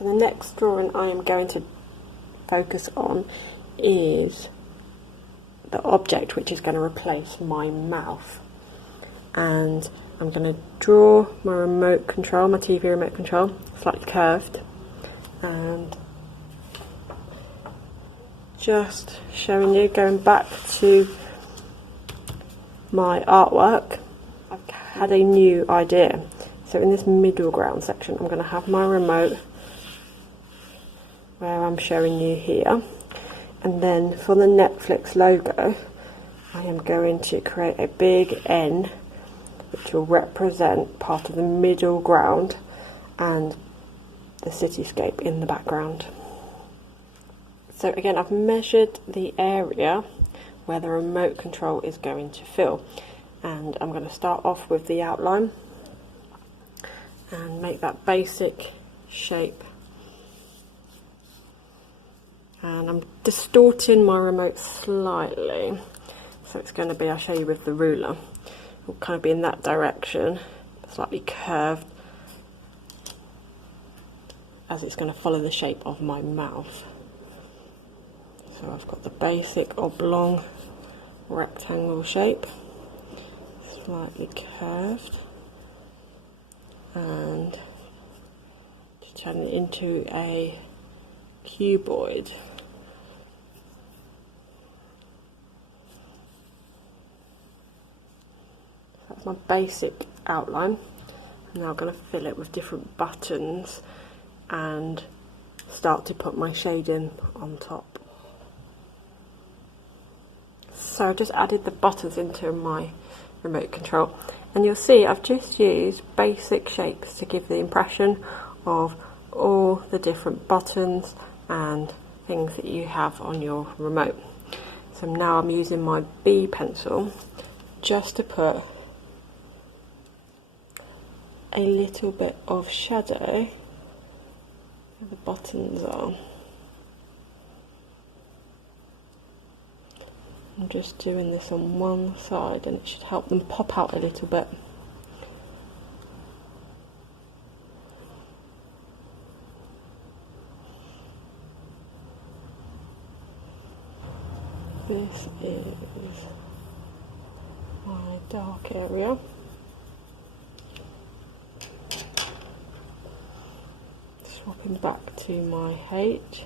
So the next drawing I am going to focus on is the object which is going to replace my mouth. And I'm going to draw my remote control, my TV remote control, slightly curved, and just showing you, going back to my artwork, I've had a new idea. So in this middle ground section, I'm going to have my remote where I'm showing you here, and then for the Netflix logo I am going to create a big N which will represent part of the middle ground and the cityscape in the background. So again, I've measured the area where the remote control is going to fill, and I'm going to start off with the outline and make that basic shape. And I'm distorting my remote slightly, so it's going to be, I'll show you with the ruler, it'll kind of be in that direction, slightly curved, as it's going to follow the shape of my mouth. So I've got the basic oblong rectangle shape, slightly curved, and to turn it into a cuboid. That's my basic outline. I'm now going to fill it with different buttons and start to put my shading on top. So I've just added the buttons into my remote control, and you'll see I've just used basic shapes to give the impression of all the different buttons and things that you have on your remote. So now I'm using my B pencil just to put a little bit of shadow where the buttons are. I'm just doing this on one side and it should help them pop out a little bit. This is my dark area. Swapping back to my H.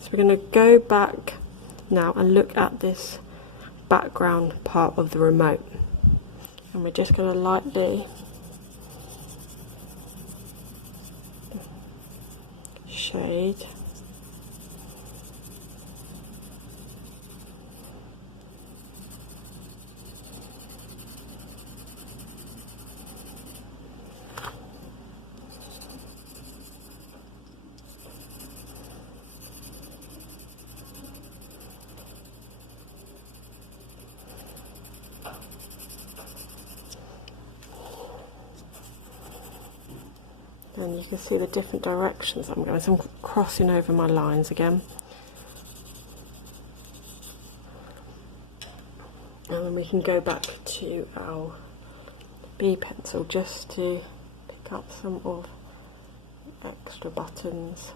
So we're going to go back now and look at this background part of the remote, and we're just going to lightly shade and you can see the different directions I'm going. So I'm crossing over my lines again. And then we can go back to our B pencil just to pick up some of the extra buttons.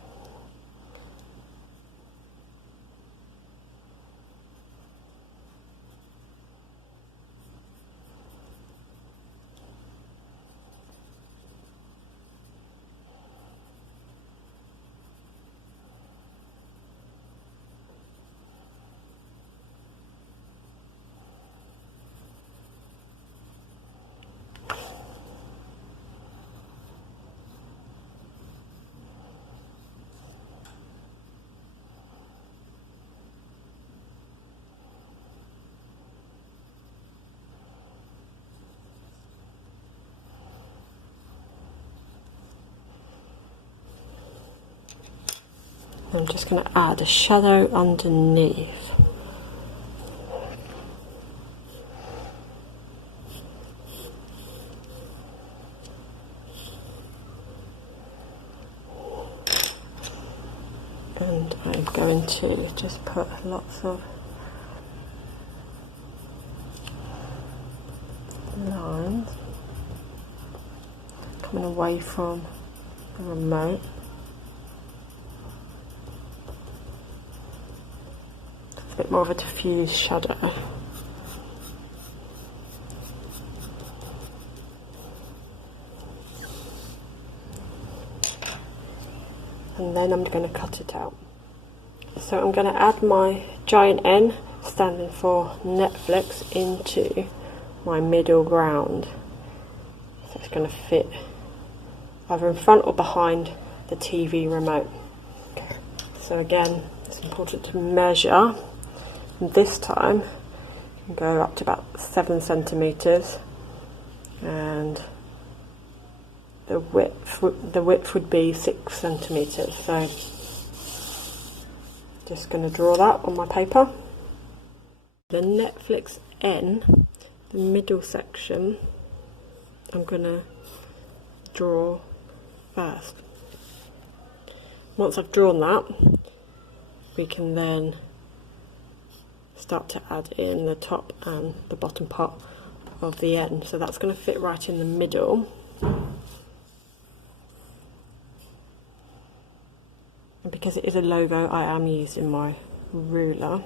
I'm just going to add a shadow underneath. And I'm going to just put lots of lines coming away from the remote. A bit more of a diffused shadow. And then I'm going to cut it out. So I'm going to add my giant N, standing for Netflix, into my middle ground. So it's going to fit either in front or behind the TV remote. So again, it's important to measure. And this time, you can go up to about 7 centimeters, and the width would be 6 centimeters. So just going to draw that on my paper. The Netflix N, the middle section, I'm going to draw first. Once I've drawn that, we can then start to add in the top and the bottom part of the N. So that's going to fit right in the middle. And because it is a logo, I am using my ruler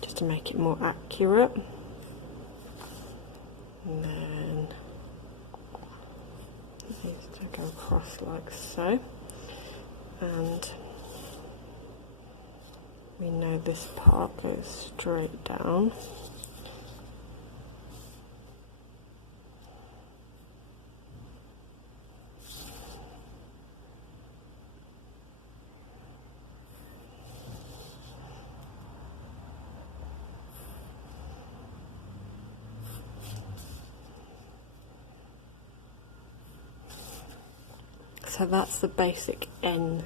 just to make it more accurate. And then it needs to go across like so. And we know this part goes straight down. So that's the basic N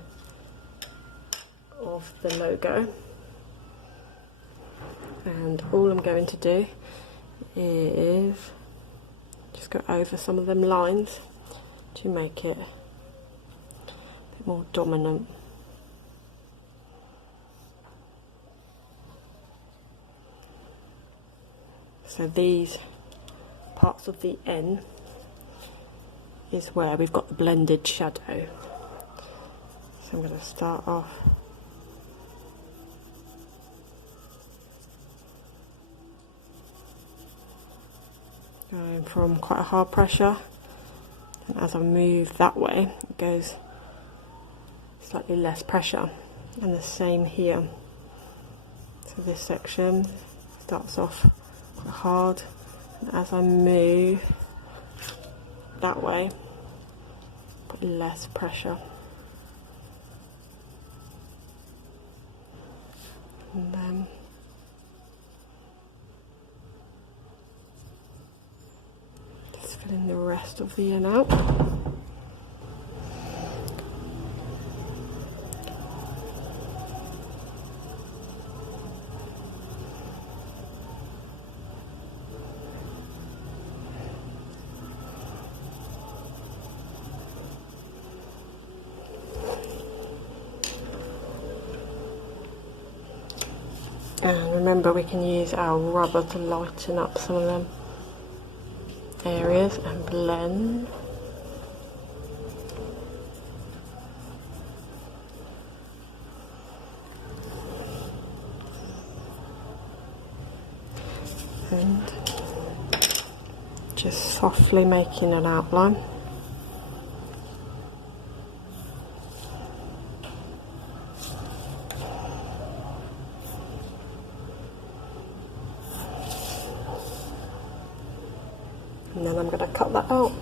of the logo, and all I'm going to do is just go over some of them lines to make it a bit more dominant. So these parts of the N is where we've got the blended shadow. So I'm going to start off going from quite a hard pressure, and as I move that way it goes slightly less pressure, and the same here. So this section starts off quite hard, and as I move that way, put less pressure, and then just filling the rest of the N out. And remember, we can use our rubber to lighten up some of them areas and blend. And just softly making an outline. And then I'm going to cut that out.